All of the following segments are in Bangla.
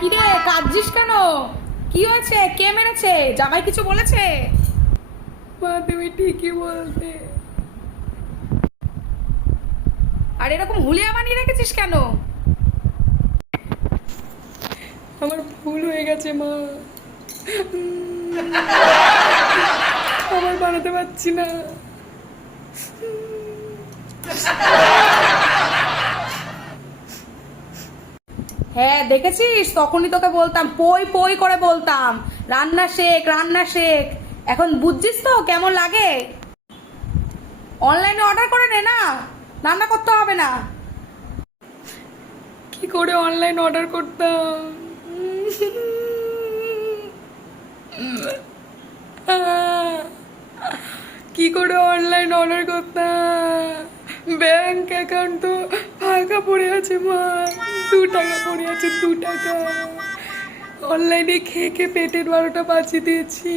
কিরে কাঁদছিস কেন? কি হয়েছে? কে মেরেছে? জামাই কিছু বলেছে? মা তুমি ঠিকই বলতে। আর এরকম হুলিয়া বানিয়ে রেখেছিস কেন? আমার ভুল হয়ে গেছে মা, আবার বানাতে পারছি না। হ্যাঁ দেখেছিস, তখনই তোকে বলতাম, পই পই করে বলতাম রান্না শেখ রান্না শেখ। এখন বুঝছিস তো কেমন লাগে? অনলাইনে অর্ডার করে নে না, রান্না করতে হবে না। কি করে অনলাইন অর্ডার করতাম? কি করে অনলাইন অর্ডার করতাম? ব্যাংক অ্যাকাউন্ট তো ফাঁকা পড়ে আছে মা, 2 টাকা পড়ে আছে, 2 টাকা। অনলাইনে খেয়ে খেয়ে পেটের 12টা বাঁচিয়ে দিয়েছি।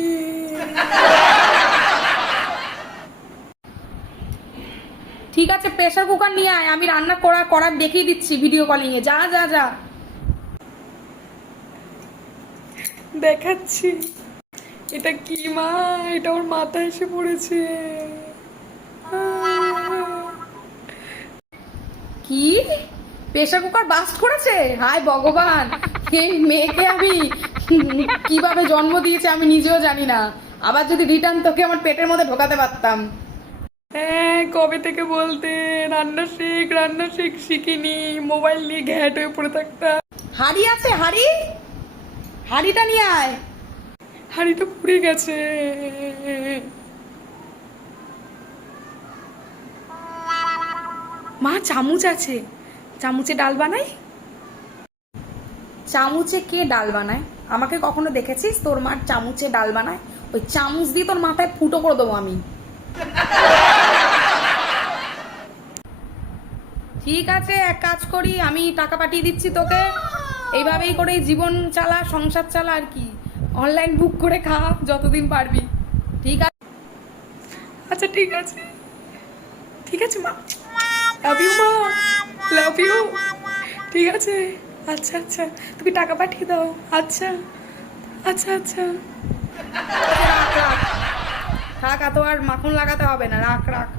ঠিক আছে, প্রেসার কুকার নিয়ে আয়, আমি রান্না করার দেখিয়ে দিচ্ছি ভিডিও কলিং এ। যা যা যা। দেখাচ্ছি। এটা কি মা? এটা ওর মাথায় এসে পড়েছে। কি? প্রেসার কুকার বাস্ট করেছে? হায় ভগবান, এই মেয়েকে আমি কিভাবে জন্ম দিয়েছে আমি নিজেও জানি না। আবার যদি রিটার্ন তোকে আমার পেটের মধ্যে ঢোকাতে পারতাম। হ্যাঁ, কবে থেকে বলতে রান্না শেখ শিখিনি, মোবাইল নিয়ে ঘ্যাট হয়ে পড়ে থাকতাম। হাড়ি আছে? হাড়ি, হাড়িটা নিয়ে আয়। হাঁড়িটা পুড়ে গেছে। মা চামচ আছে, চামচে ডাল বানাই। চামচে কে ডাল বানায়? আমাকে কখনো দেখেছিস তোর মার চামচে ডাল বানায়? ওই চামচ দিয়ে তোর মাথায় ফুটো করে দেবো আমি। ঠিক আছে, এক কাজ করি, আমি টাকা পাঠিয়ে দিচ্ছি তোকে, এইভাবেই করে জীবন চালা, সংসার চালা আর কি। অনলাইন বুক করে খা যতদিন পারবি। ঠিক আছে? আচ্ছা ঠিক আছে, ঠিক আছে মা, লাভ ইউ মা, লাভ ইউ। ঠিক আছে, আচ্ছা আচ্ছা, তুমি টাকা পাঠিয়ে দাও। আচ্ছা আচ্ছা আচ্ছা। রাখ রাখ, থাক, এত আর মাখন লাগাতে হবে না, রাখ রাখ।